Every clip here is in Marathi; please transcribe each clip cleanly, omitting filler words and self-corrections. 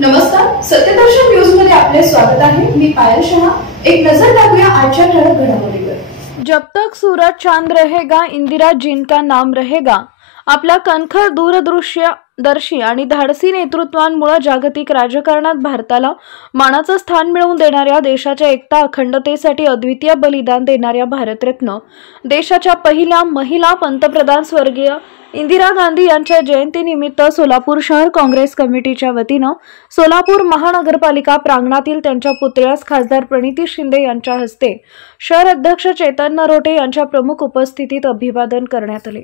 नमस्कार, सत्यदर्शन न्यूज मध्ये आपले स्वागत आहे। मी पायल शहा। एक नजर टाकूया आजच्या ठळक घडामोडीवर। जब तक सूरज चांद रहेगा, इंदिरा जिनका नाम रहेगा। आपल्या कणखर दूरदर्शी आणि धाडसी नेतृत्वांमुळे जागतिक राजकारणात भारताला मानाचं स्थान मिळवून देणाऱ्या, देशाच्या एकता अखंडतेसाठी अद्वितीय बलिदान देणाऱ्या भारतरत्न देशाच्या पहिल्या महिला पंतप्रधान स्वर्गीय इंदिरा गांधी यांच्या जयंतीनिमित्त सोलापूर शहर काँग्रेस कमिटीच्या वतीनं सोलापूर महानगरपालिका प्रांगणातील त्यांच्या पुतळ्यास खासदार प्रणिती शिंदे यांच्या हस्ते शहर अध्यक्ष चेतन नरोटे यांच्या प्रमुख उपस्थितीत अभिवादन करण्यात आले।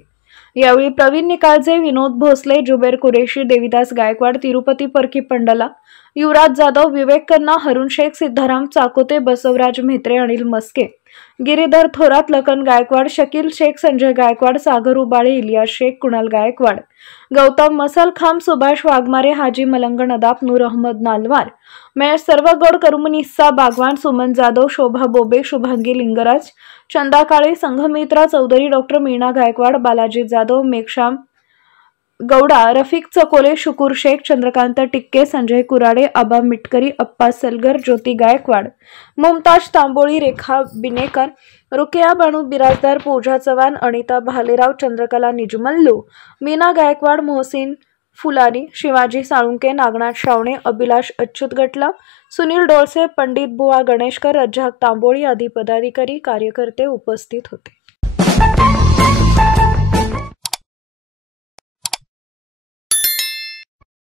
यावेळी प्रवीण निकाळजे, विनोद भोसले, जुबेर कुरेशी, देविदास गायकवाड, तिरुपती परकी पंडला, युवराज जाधव, विवेक खन्ना, हरुण शेख, सिद्धाराम चाकोते, बसवराज म्हेत्रे, अनिल मस्के, गिरीधर थोरात, लखन गायकवाड, शकील शेख, संजय गायकवाड, सागर उबाळे, इलियास शेख, कुणाल गायकवाड, गौतम मसलखाम, सुभाष वाघमारे, हाजी मलंग नदाफ, नूर अहमद नालवार, महेश सर्वगौड, करुमनिस्सा बागवान, सुमन जाधव, शोभा बोबे, शुभांगी लिंगराज, चंदा काळे, संघमित्रा चौधरी, डॉक्टर मीना गायकवाड, बालाजी जाधव, मेघश्याम गौडा, रफिक चकोले, शुकुर शेख, चंद्रकांत टिक्के, संजय कुराडे, आबा मिटकरी, अप्पा सलगर, ज्योती गायकवाड, मुमताज तांबोळी, रेखा बिनेकर, रुकिया बानू बिराजदार, पूजा चव्हाण, अनिता भालेराव, चंद्रकला निजमल्लू, मीना गायकवाड, मोहसिन फुलारी, शिवाजी साळुंके, नागनाथ शावणे, अभिलाष अच्युत गटला, सुनील डोळसे, पंडित बुवा गणेशकर, रज्जाक तांबोळी आदी पदाधिकारी कार्यकर्ते उपस्थित होते।